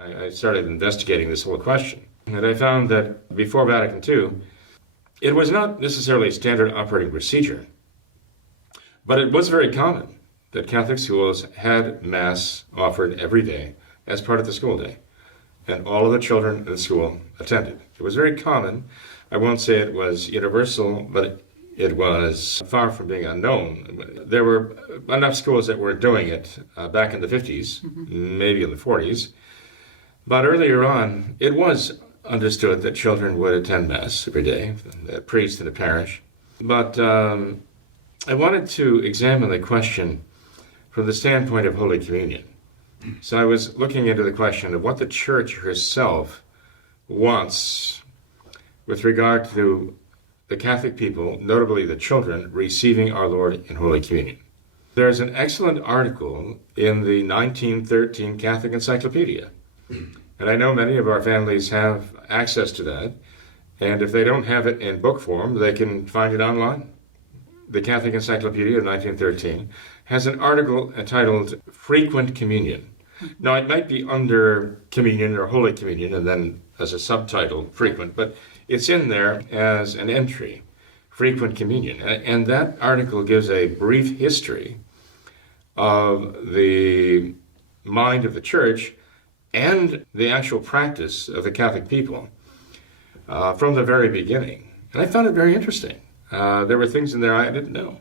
I started investigating this whole question. And I found that before Vatican II, it was not necessarily standard operating procedure, but it was very common that Catholic schools had Mass offered every day as part of the school day, and all of the children in the school attended. It was very common. I won't say it was universal, but it was far from being unknown. There were enough schools that were doing it back in the 50s, maybe in the 40s, but earlier on, it was understood that children would attend Mass every day, a priest in a parish. But I wanted to examine the question from the standpoint of Holy Communion. So I was looking into the question of what the Church herself wants with regard to the Catholic people, notably the children, receiving our Lord in Holy Communion. There's an excellent article in the 1913 Catholic Encyclopedia. And I know many of our families have access to that. And if they don't have it in book form, they can find it online. The Catholic Encyclopedia of 1913 has an article entitled Frequent Communion. Now, it might be under Communion or Holy Communion, and then as a subtitle, Frequent, but it's in there as an entry, Frequent Communion. And that article gives a brief history of the mind of the Church and the actual practice of the Catholic people from the very beginning. And I found it very interesting. There were things in there I didn't know.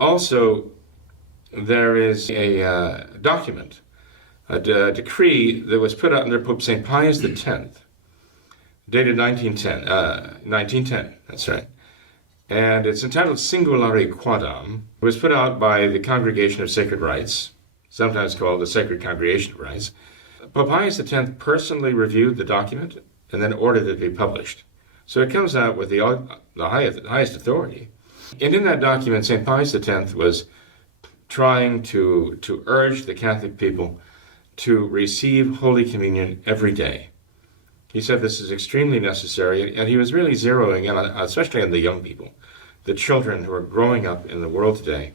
Also, there is a document, a decree that was put out under Pope St. Pius X, dated 1910, that's right. And it's entitled Singulare Quadam. It was put out by the Congregation of Sacred Rites, sometimes called the Sacred Congregation of Rites. Pope Pius X personally reviewed the document and then ordered it to be published. So it comes out with the highest authority. And in that document, St. Pius X was trying to urge the Catholic people to receive Holy Communion every day. He said this is extremely necessary, and he was really zeroing in, especially on the young people, the children who are growing up in the world today.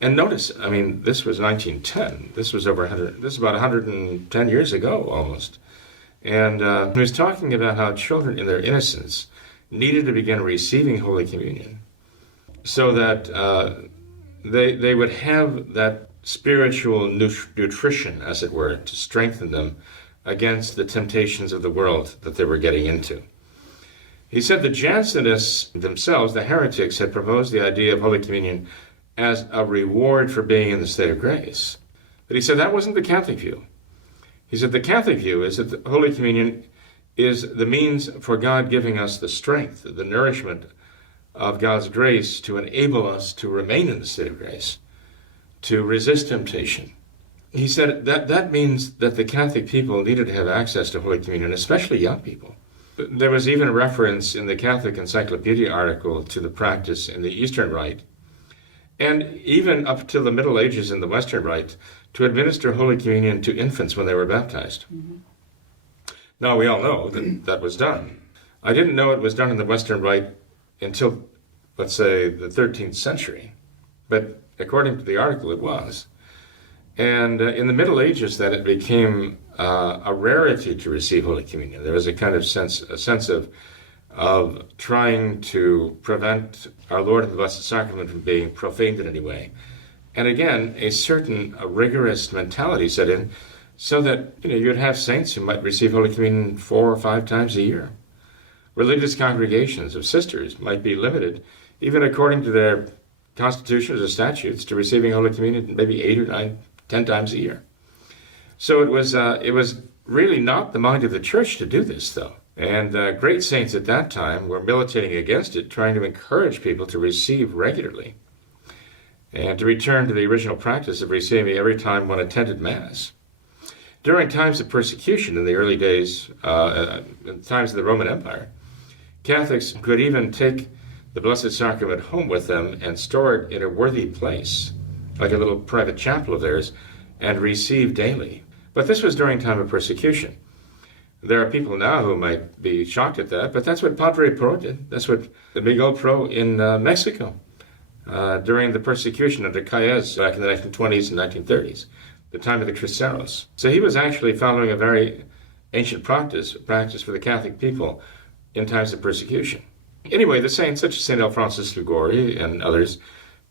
And notice, I mean, this was 1910. This was about 110 years ago, almost. And he was talking about how children in their innocence needed to begin receiving Holy Communion so that they would have that spiritual nutrition, as it were, to strengthen them against the temptations of the world that they were getting into. He said the Jansenists themselves, the heretics, had proposed the idea of Holy Communion as a reward for being in the state of grace. But he said that wasn't the Catholic view. He said the Catholic view is that the Holy Communion is the means for God giving us the strength, the nourishment of God's grace to enable us to remain in the state of grace, to resist temptation. He said that means that the Catholic people needed to have access to Holy Communion, especially young people. There was even a reference in the Catholic Encyclopedia article to the practice in the Eastern Rite, and even up to the Middle Ages in the Western Rite, to administer Holy Communion to infants when they were baptized. Mm-hmm. Now, we all know that that was done. I didn't know it was done in the Western Rite until, let's say, the 13th century, but according to the article, it was. And in the Middle Ages, then, it became a rarity to receive Holy Communion. There was a kind of sense of trying to prevent our Lord and the Blessed Sacrament from being profaned in any way. And again, a certain rigorous mentality set in, so that you'd have saints who might receive Holy Communion 4 or 5 times a year. Religious congregations of sisters might be limited, even according to their constitutions or statutes, to receiving Holy Communion maybe 8 or 9, 10 times a year. So it was really not the mind of the Church to do this, though. And great saints at that time were militating against it, trying to encourage people to receive regularly and to return to the original practice of receiving every time one attended Mass. During times of persecution in the early days, in times of the Roman Empire, Catholics could even take the Blessed Sacrament home with them and store it in a worthy place, like a little private chapel of theirs, and receive daily. But this was during time of persecution. There are people now who might be shocked at that, but that's what Padre Pro did. That's what Miguel Pro in Mexico during the persecution under Calles back in the 1920s and 1930s, the time of the Cristeros. So he was actually following a very ancient practice for the Catholic people in times of persecution. Anyway, the saints, such as St. Alphonsus Liguori and others,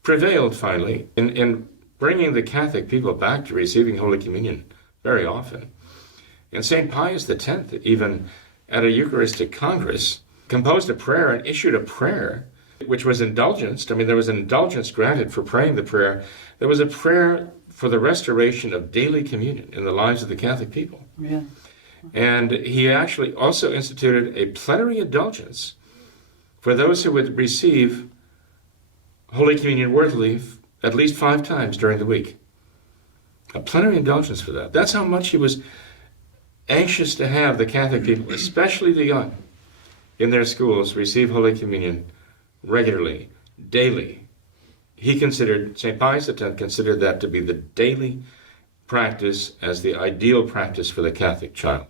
prevailed finally in bringing the Catholic people back to receiving Holy Communion very often. And St. Pius X, even at a Eucharistic Congress, composed a prayer and issued a prayer which was indulgenced. I mean, there was an indulgence granted for praying the prayer. There was a prayer for the restoration of daily communion in the lives of the Catholic people. Yeah. And he actually also instituted a plenary indulgence for those who would receive Holy Communion worthily at least 5 times during the week. A plenary indulgence for that. That's how much he was anxious to have the Catholic people, especially the young, in their schools receive Holy Communion regularly, daily. St. Pius X considered that to be the daily practice as the ideal practice for the Catholic child.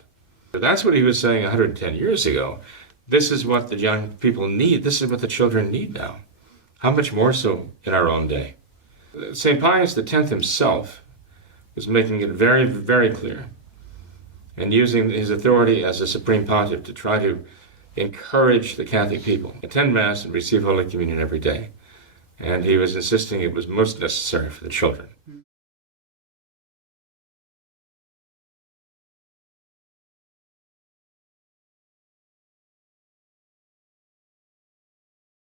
That's what he was saying 110 years ago. This is what the young people need. This is what the children need now. How much more so in our own day? St. Pius X himself was making it very, very clear and using his authority as a supreme pontiff to try to encourage the Catholic people, attend Mass and receive Holy Communion every day. And he was insisting it was most necessary for the children.